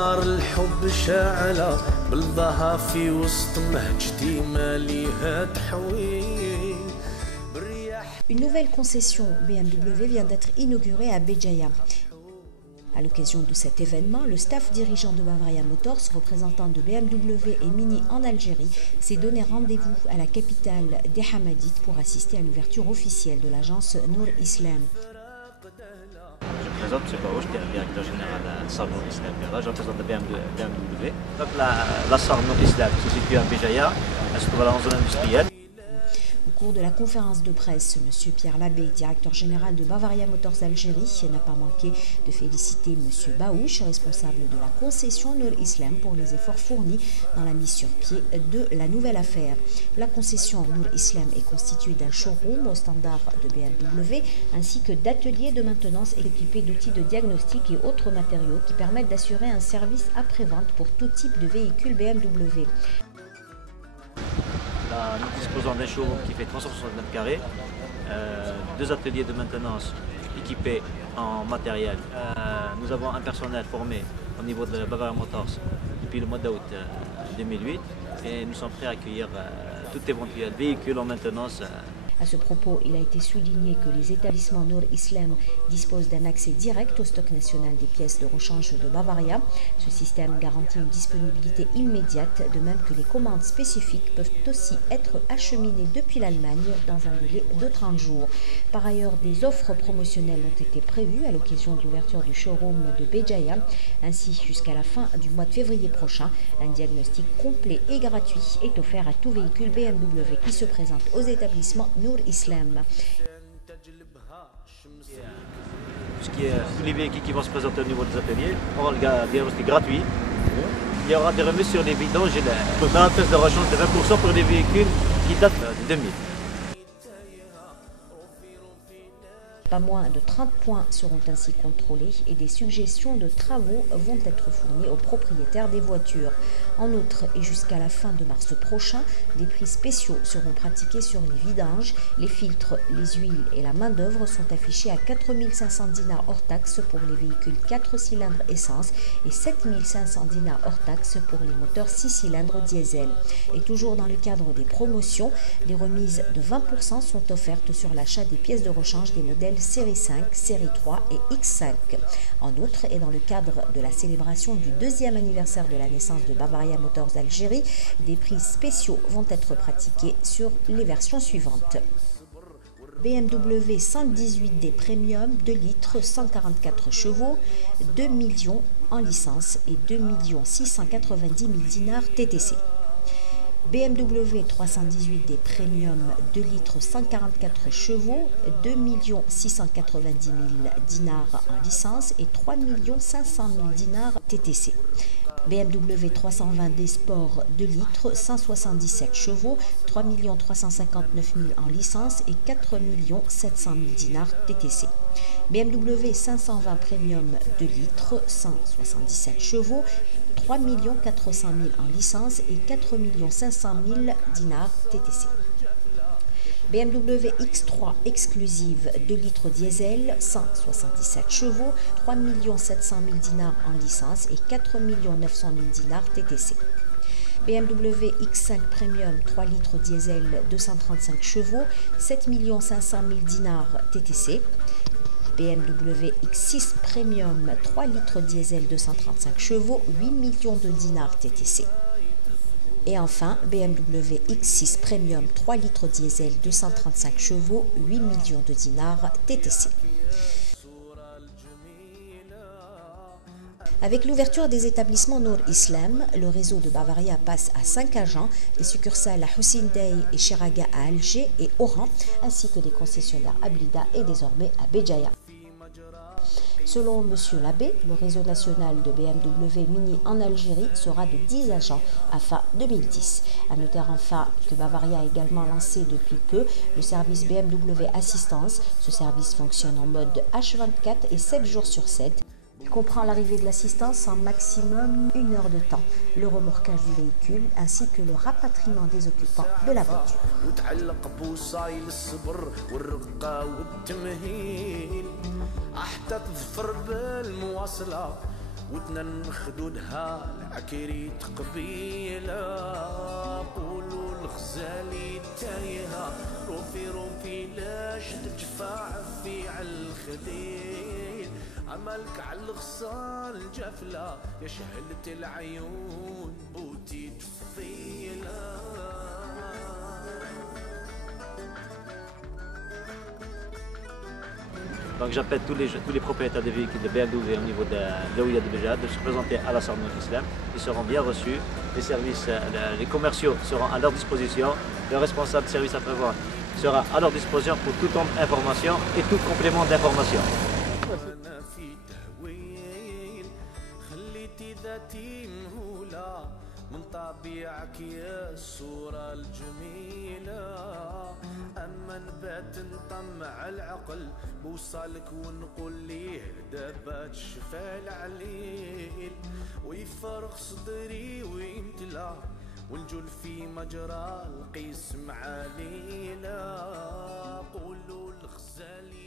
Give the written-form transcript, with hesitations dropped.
نار الحب شاعلة بلظها في وسط مهجتي ماليها تحويل. Une nouvelle concession BMW vient d'être inaugurée à Béjaïa. À l'occasion de cet événement, le staff dirigeant de Bavaria Motors, représentant de BMW et Mini en Algérie, s'est donné rendez-vous à la capitale des Hamadites pour assister à l'ouverture officielle de l'agence Nour Islam. Je présente M. Baouch, directeur général de SAR Nour Islam. Je représente BMW. Donc la SAR Nour Islam se situe à Béjaïa, elle se trouve dans la zone industrielle. Au cours de la conférence de presse, M. Pierre Labbé, directeur général de Bavaria Motors Algérie, n'a pas manqué de féliciter M. Baouch, responsable de la concession Nour Islam, pour les efforts fournis dans la mise sur pied de la nouvelle affaire. La concession Nour Islam est constituée d'un showroom au standard de BMW ainsi que d'ateliers de maintenance équipés d'outils de diagnostic et autres matériaux qui permettent d'assurer un service après-vente pour tout type de véhicule BMW. Là, nous disposons d'un showroom qui fait 360 mètres carrés, deux ateliers de maintenance équipés en matériel. Nous avons un personnel formé au niveau de Bavaria Motors depuis le mois d'août 2008 et nous sommes prêts à accueillir tout éventuel véhicule en maintenance. À ce propos, il a été souligné que les établissements Nour Islam disposent d'un accès direct au stock national des pièces de rechange de Bavaria. Ce système garantit une disponibilité immédiate, de même que les commandes spécifiques peuvent aussi être acheminées depuis l'Allemagne dans un délai de 30 jours. Par ailleurs, des offres promotionnelles ont été prévues à l'occasion de l'ouverture du showroom de Béjaïa. Ainsi, jusqu'à la fin du mois de février prochain, un diagnostic complet et gratuit est offert à tout véhicule BMW qui se présente aux établissements Nour Islam. Tous les véhicules qui vont se présenter au niveau des ateliers auront le diagnostic gratuit. Il y aura des remises sur les vidanges et un test de rechange de 20% pour les véhicules qui datent de 2000. Pas moins de 30 points seront ainsi contrôlés et des suggestions de travaux vont être fournies aux propriétaires des voitures. En outre, et jusqu'à la fin de mars prochain, des prix spéciaux seront pratiqués sur les vidanges. Les filtres, les huiles et la main-d'œuvre sont affichés à 4 500 dinars hors taxe pour les véhicules 4 cylindres essence et 7 500 dinars hors taxe pour les moteurs 6 cylindres diesel. Et toujours dans le cadre des promotions, des remises de 20% sont offertes sur l'achat des pièces de rechange des modèles série 5, série 3 et X5. En outre, et dans le cadre de la célébration du 2e anniversaire de la naissance de Bavaria Motors Algérie, des prix spéciaux vont être pratiqués sur les versions suivantes. BMW 118D Premium 2 litres 144 chevaux, 2 millions en licence et 2 690 000 dinars TTC. BMW 318D Premium 2 litres 144 chevaux, 2 690 000 dinars en licence et 3 500 000 dinars TTC. BMW 320D Sport 2 litres 177 chevaux, 3 359 000 en licence et 4 700 000 dinars TTC. BMW 520 Premium 2 litres 177 chevaux, 3 400 000 en licence et 4 500 000 dinars TTC. BMW X3 exclusive 2 litres diesel, 177 chevaux, 3 700 000 dinars en licence et 4 900 000 dinars TTC. BMW X5 Premium 3 litres diesel, 235 chevaux, 7 500 000 dinars TTC. BMW X6 Premium 3 litres diesel 235 chevaux, 8 millions de dinars TTC. Et enfin, BMW X6 Premium 3 litres diesel 235 chevaux, 8 millions de dinars TTC. Avec l'ouverture des établissements Nour Islam, le réseau de Bavaria passe à 5 agents, des succursales à Hussein Dey et Chiraga à Alger et Oran, ainsi que des concessionnaires à Blida et désormais à Béjaïa. Selon M. Labbé, le réseau national de BMW Mini en Algérie sera de 10 agents à fin 2010. À noter enfin que Bavaria a également lancé depuis peu le service BMW Assistance. Ce service fonctionne en mode H24 et 7 jours sur 7. Il comprend l'arrivée de l'assistance en maximum 1 heure de temps, le remorquage du véhicule ainsi que le rapatriement des occupants de la voiture. ودنا نخدودها العكريت قبيلة قولوا الغزالي تايهة روفي لاش تدفع في عالخديل عملك عالغصان جفلة يا شهلة العيون بوتي تفضيلة. Donc j'appelle tous les propriétaires de véhicules de BMW au niveau de l'OIA de Béja de se présenter à la Sarnout Islam. Ils seront bien reçus, les services, les commerciaux seront à leur disposition, le responsable de service après-vente sera à leur disposition pour toute information et tout complément d'information. من طبيعك يا الصورة الجميلة أما نبات نطمع العقل بوصلك ونقول ليه دابا تشفى العليل ويفرغ صدري ويمتلى ونجول في مجرى القيس مع ليلة قولوا الغزالي